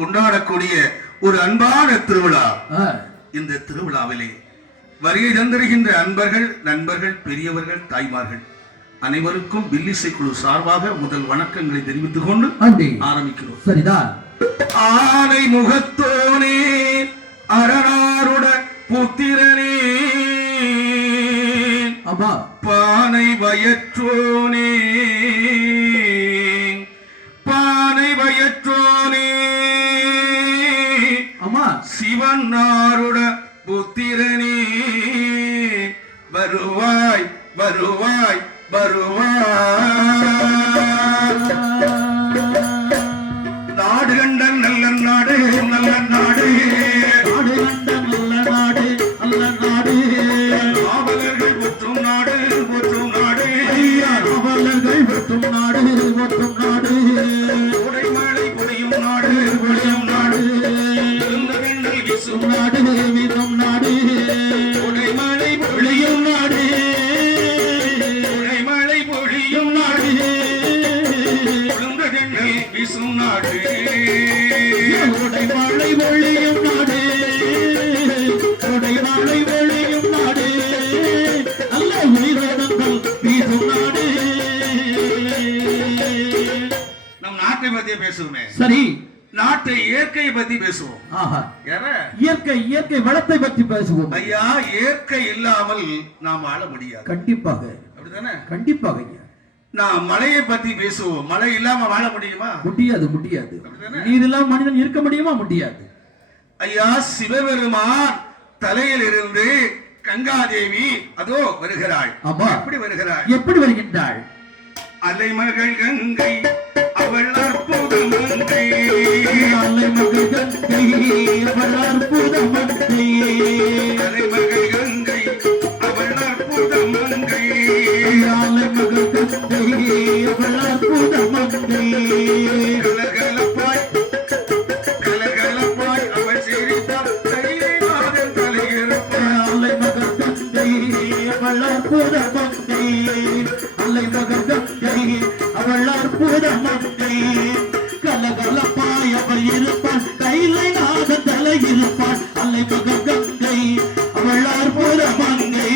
கொண்டாடக்கூடிய ஒரு அன்பான திருவிழா. இந்த திருவிழாவிலே வருகை தந்திருக்கின்ற அன்பர்கள், நண்பர்கள், பெரியவர்கள், தாய்மார்கள் அனைவருக்கும் வில்லிசை குழு சார்பாக முதல் வணக்கங்களை தெரிவித்துக் கொண்டு ஆரம்பிக்கிறோம். சரிதான். ஆனை முகத்தோனே, அரணாருட புத்திரனே, பானை வயற்றோனே, பானை வயற்றோனே, சிவனாருட புத்திரனே, வருவாய் வருவாய் வருவாய். நாடு கண்ட நல்ல நாடு, நல்ல நாடு, நாடு கண்ட நல்ல நாடு, நல்ல நாடு, காவலர்கள் ஒற்றும் நாடு, ஒற்றும் நாடு, காவலர்கள் ஒற்றும் நாடு, ஒற்றும் நாடு, கோடை மழை பொழியும் நாடு, பொழியும் நாடு, வீசும் நாடு, வீசும் நாடு, கோடை மழை பொழியும் நாடு, கோடை மழை பொழியும் நாடு, வீசும் நாடு, கோடை மழை பொழியும் நாடு, கோடை மழை பொழியும் நாடு, நல்ல உயிரோடங்கள் வீசும் நாடு. நம் நாட்டை பத்தி பேசுவோமே. சரி, நாட்டை இயற்கையை பத்தி பேசுவோம். இயற்கை இயற்கை வளத்தை பற்றி பேசுவோம். ஐயா, இயற்கை இல்லாமல் நாம் வாழ முடியாது. கண்டிப்பாக. அப்படித்தானே? கண்டிப்பாக ஐயா. நான் மழையை பத்தி பேசுவோம். மழை இல்லாம வாழ முடியுமா? முடியாது, முடியாது. நீர் இல்லாம மனிதன் இருக்க முடியுமா? முடியாது. ஐயா, சிவபெருமான் தலையில் இருந்து கங்காதேவி அதோ வருகிறாள். எப்படி வருகிறாள்? எப்படி வருகின்றாள்? அலைமகள் கங்கை அவள் அற்புத மங்கை, அலைமகள் கங்கை அவள் அற்புத மங்கை, அலைமகள் கங்கை அவள் அற்புத மங்கை, அலைமகள் கங்கை அவள் அற்புத மங்கை, கலகலப்பாய் கலகலப்பாய் அவள் சிரித்தாள் தைரியமாக தலையிருப்பாள். அலைமகள் கங்கை அவள் அற்புத மங்கை, அலைமகள் கங்கை அவள் அற்புத மங்கை, கலகலப்பாய் அவள் இருப்பாள் கைலை நாத தலை இருப்பாள். அலைமகள் கங்கை அவள் அற்புத மங்கை.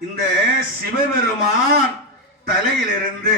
இந்த சிவபெருமான் தலையிலிருந்து